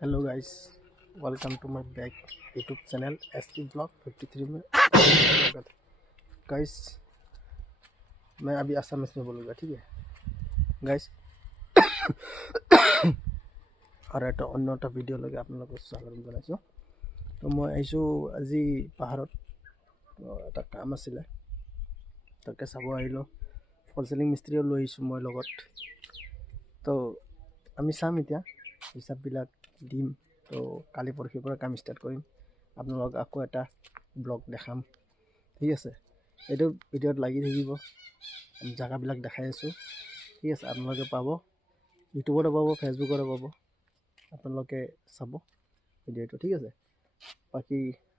Hello guys, welcome to my back YouTube channel SP blog 53 में स्वागत है। Guys, मैं अभी असमिस में बोलूँगा, ठीक है गाइस। और এটা অন্য এটা ভিডিও লগে আপোনালোকক স্বাগতম জনাইছোঁ। তো মই আহিছোঁ আজি পাহাৰত, এটা কাম আছিলে তাকে চাব আহিলোঁ। ফল চিলিং মিস্ত্ৰীও লৈ আহিছোঁ মই লগত। তো আমি চাম এতিয়া হিচাপবিলাক দিম। তো কালি পৰহিৰ পৰা কাম ষ্টাৰ্ট কৰিম, আপোনালোকক আকৌ এটা ব্লগ দেখাম, ঠিক আছে। এইটো ভিডিঅ'ত লাগি থাকিব, আমি জেগাবিলাক দেখাই আছোঁ, ঠিক আছে। আপোনালোকে পাব, ইউটিউবতো পাব, ফেচবুকতো পাব, আপোনালোকে চাব ভিডিঅ'টো, ঠিক আছে। বাকী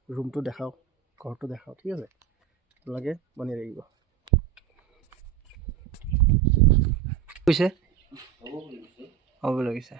ৰুমটো দেখাওঁ, ঘৰটো দেখাওঁ, ঠিক আছে। আপোনালোকে বনি থাকিব। কৈছে হ'ব লাগিছে।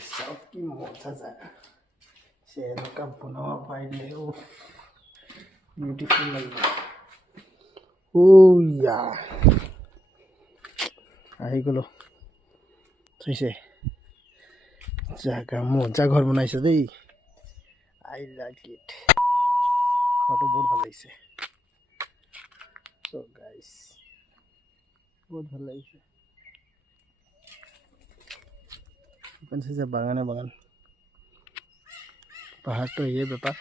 साउथ की मजा जगह शहरों का बना फाइल है वो ब्यूटीफुल लग रहा है। ओ यार আহি গ'লো থৈছে জাগা মজা ঘৰ বনাইছে দেই। আই লাইক ইট, ঘৰটো বহুত ভাল লাগিছে। চ' গাইছ বহুত ভাল লাগিছে। से बागाने बागान पहाड़ तो ये बेपार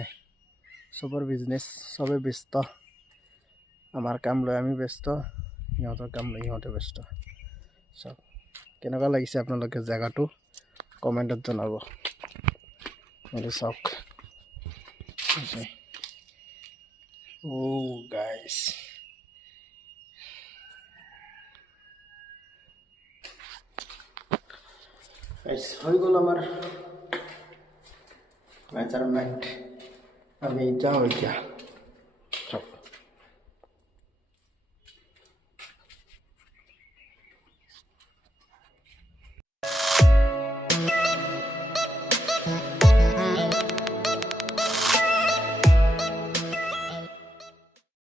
है सबर बिजनेस सबे व्यस्त आमार काम लो आमी व्यस्त। সিহঁতৰ কাম লৈ সিহঁতে ব্যস্ত চাওক কেনেকুৱা লাগিছে আপোনালোকে জেগাটো কমেণ্টত জনাব এইটো চাওক গাইছ হৈ গ'ল আমাৰ নাইট আমি যাওঁ এতিয়া